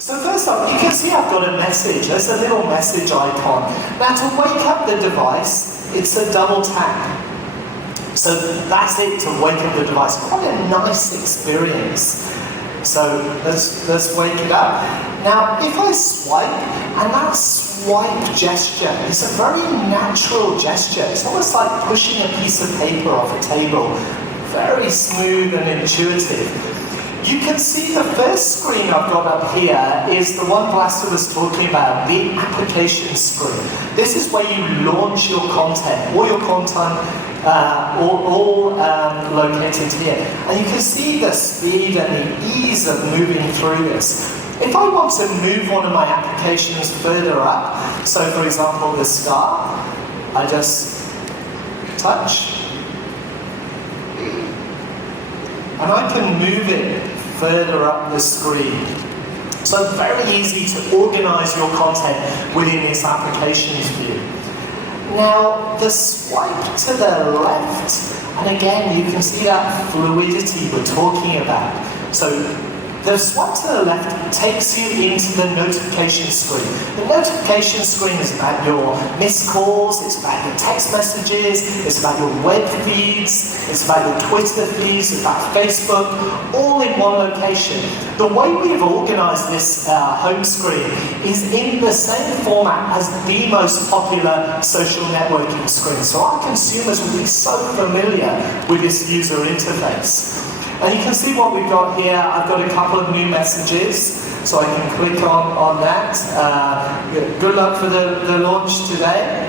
So first up, you can see I've got a message. There's a little message icon. Now to wake up the device, it's a double tap. So that's it to wake up the device. Quite a nice experience. So let's wake it up. Now if I swipe, and that swipe gesture is a very natural gesture. It's almost like pushing a piece of paper off a table. Very smooth and intuitive. You can see the first screen I've got up here is the one Blaster was talking about, the application screen. This is where you launch your content, all your content, all located here. And you can see the speed and the ease of moving through this. If I want to move one of my applications further up, so for example the scar, I just touch, and I can move it further up the screen. So it's very easy to organize your content within this applications view. Now, the swipe to the left, and again, you can see that fluidity we're talking about. So the swipe to the left takes you into the notification screen. The notification screen is about your missed calls, it's about your text messages, it's about your web feeds, it's about your Twitter feeds, it's about Facebook, all in one location. The way we've organized this home screen is in the same format as the most popular social networking screen. So our consumers will be so familiar with this user interface. And you can see what we've got here. I've got a couple of new messages, so I can click on that. Good luck for the launch today.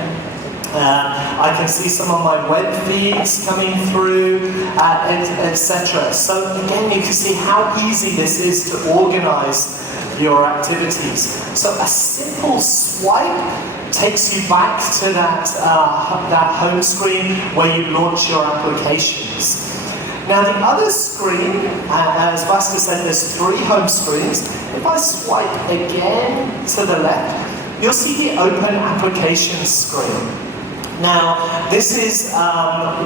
I can see some of my web feeds coming through, etc. So again, you can see how easy this is to organize your activities. So a simple swipe takes you back to that home screen where you launch your applications. Now the other screen, as Buster said, there's 3 home screens. If I swipe again to the left, you'll see the Open Applications screen. Now this is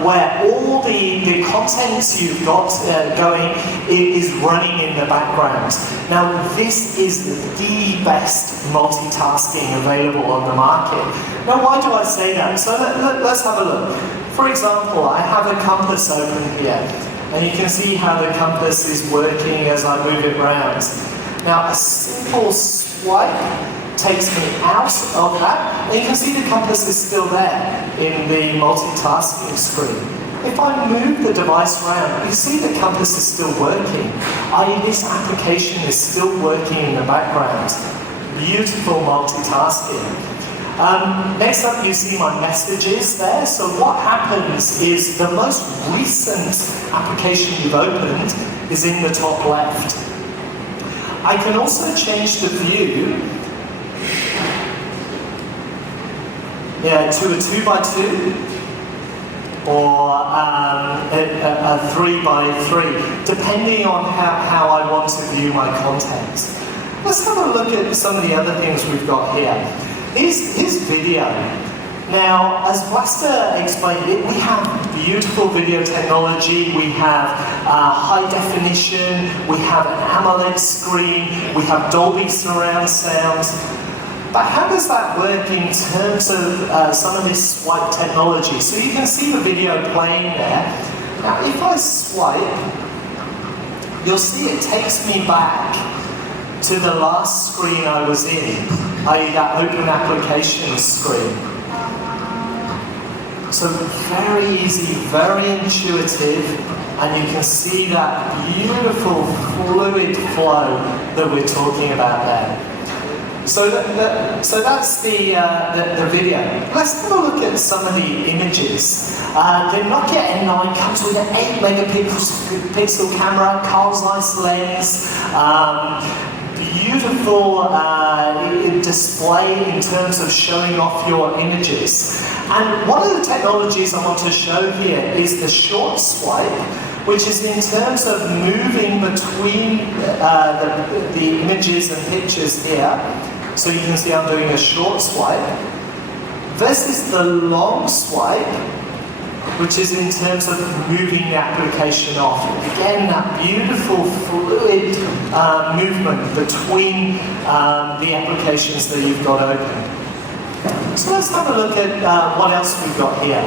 where all the content you've got going is running in the background. Now this is the best multitasking available on the market. Now why do I say that? So let's have a look. For example, I have a compass open here, and you can see how the compass is working as I move it around. Now, a simple swipe takes me out of that, and you can see the compass is still there in the multitasking screen. If I move the device around, you see the compass is still working, i.e. this application is still working in the background. Beautiful multitasking. Next up you see my messages there. So what happens is the most recent application you've opened is in the top left. I can also change the view to a 2x2 or a 3x3, depending on how I want to view my content. Let's have a look at some of the other things we've got here. Here's video. Now, as Blaster explained it, we have beautiful video technology, we have high definition, we have an AMOLED screen, we have Dolby surround sound. But how does that work in terms of some of this swipe technology? So you can see the video playing there. Now, if I swipe, you'll see it takes me back to the last screen I was in, i.e. that Open Applications screen. So very easy, very intuitive, and you can see that beautiful fluid flow that we're talking about there. So that's the video. Let's have a look at some of the images. The Nokia N9 comes with an 8 megapixel camera, Carl's Zeiss lens, beautiful display in terms of showing off your images. And one of the technologies I want to show here is the short swipe, which is in terms of moving between the images and pictures here. So you can see I'm doing a short swipe versus the long swipe, which is in terms of moving the application off. Again, that beautiful fluid movement between the applications that you've got open. So let's have a look at what else we've got here.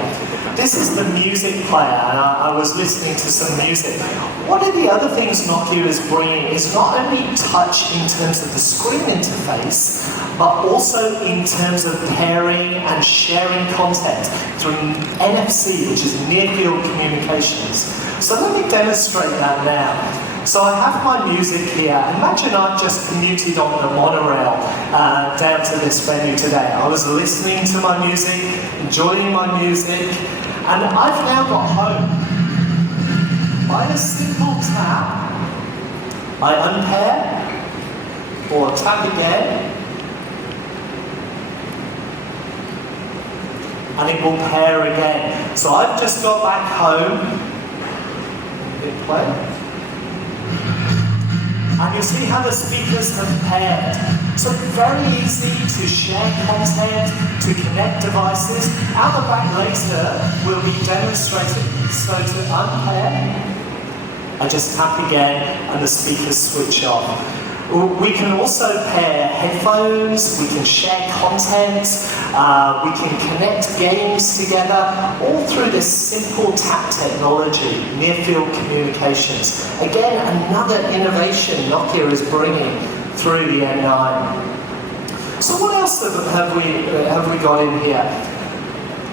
This is the music player, and I was listening to some music. One of the other things Nokia is bringing is not only touch in terms of the screen interface, but also in terms of pairing and sharing content through NFC, which is near field communications. So let me demonstrate that now. So I have my music here. Imagine I've just commuted on the monorail down to this venue today. I was listening to my music, enjoying my music, and I've now got home. By a simple tap, I unpair, or tap again, and it will pair again. So I've just got back home, hit play. And you see how the speakers have paired. So very easy to share content, to connect devices. Out the back later, we'll be demonstrating. So to unpair, I just tap again and the speakers switch off. We can also pair headphones, we can share content, we can connect games together, all through this simple tap technology, near-field communications. Again, another innovation Nokia is bringing through the N9. So what else have we got in here?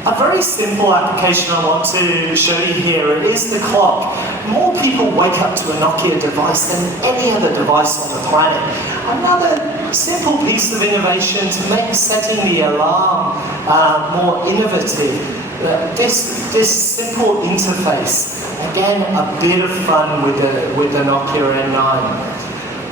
A very simple application I want to show you here is the clock. More people wake up to a Nokia device than any other device on the planet. Another simple piece of innovation to make setting the alarm more innovative. This simple interface, again, a bit of fun with the Nokia N9.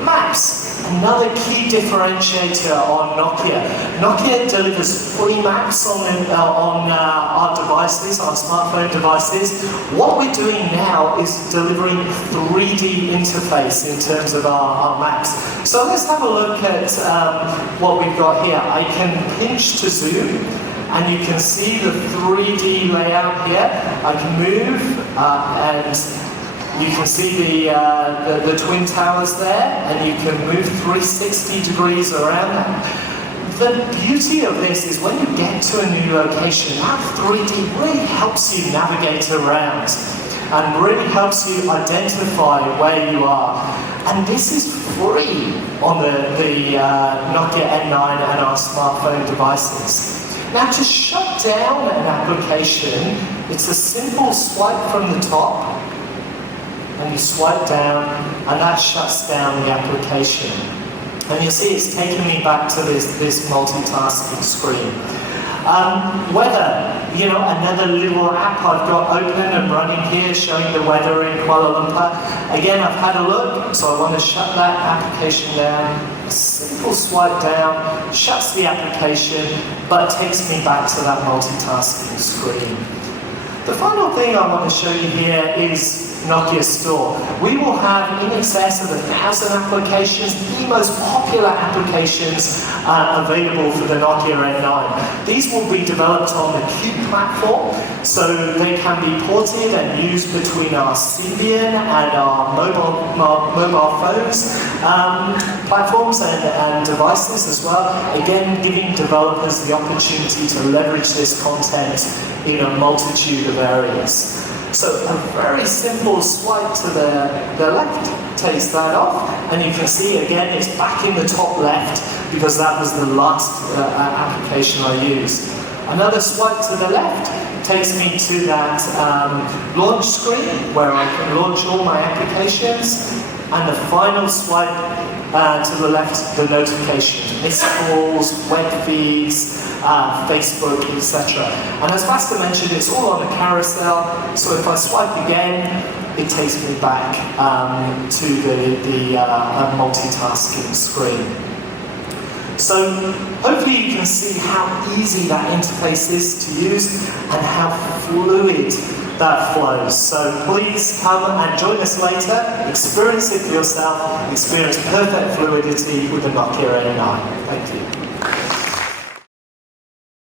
Maps, another key differentiator on Nokia. Nokia delivers free maps on our devices, our smartphone devices. What we're doing now is delivering 3D interface in terms of our maps. So let's have a look at what we've got here. I can pinch to zoom, and you can see the 3D layout here. I can move and you can see the Twin Towers there, and you can move 360 degrees around that. The beauty of this is when you get to a new location, that 3D really helps you navigate around and really helps you identify where you are. And this is free on the Nokia N9 and our smartphone devices. Now, to shut down an application, it's a simple swipe from the top, and you swipe down, and that shuts down the application. And you see it's taking me back to this multitasking screen. Weather, another little app I've got open and running here showing the weather in Kuala Lumpur. Again, I've had a look, so I want to shut that application down. A simple swipe down, shuts the application, but takes me back to that multitasking screen. The final thing I want to show you here is Nokia Store. We will have in excess of 1,000 applications, the most popular applications available for the Nokia N9. These will be developed on the Cube platform, so they can be ported and used between our Symbian and our mobile phones platforms and devices as well. Again, giving developers the opportunity to leverage this content in a multitude of areas. So a very simple swipe to the left takes that off, and you can see again it's back in the top left because that was the last application I used. Another swipe to the left takes me to that launch screen where I can launch all my applications, and the final swipe to the left, the notifications, missed calls, web feeds, Facebook, etc. And as Bhaskar mentioned, it's all on a carousel, so if I swipe again, it takes me back to the multitasking screen. So hopefully you can see how easy that interface is to use and how fluid that flows. So please come and join us later, experience it for yourself, experience perfect fluidity with the Nokia N9. Thank you.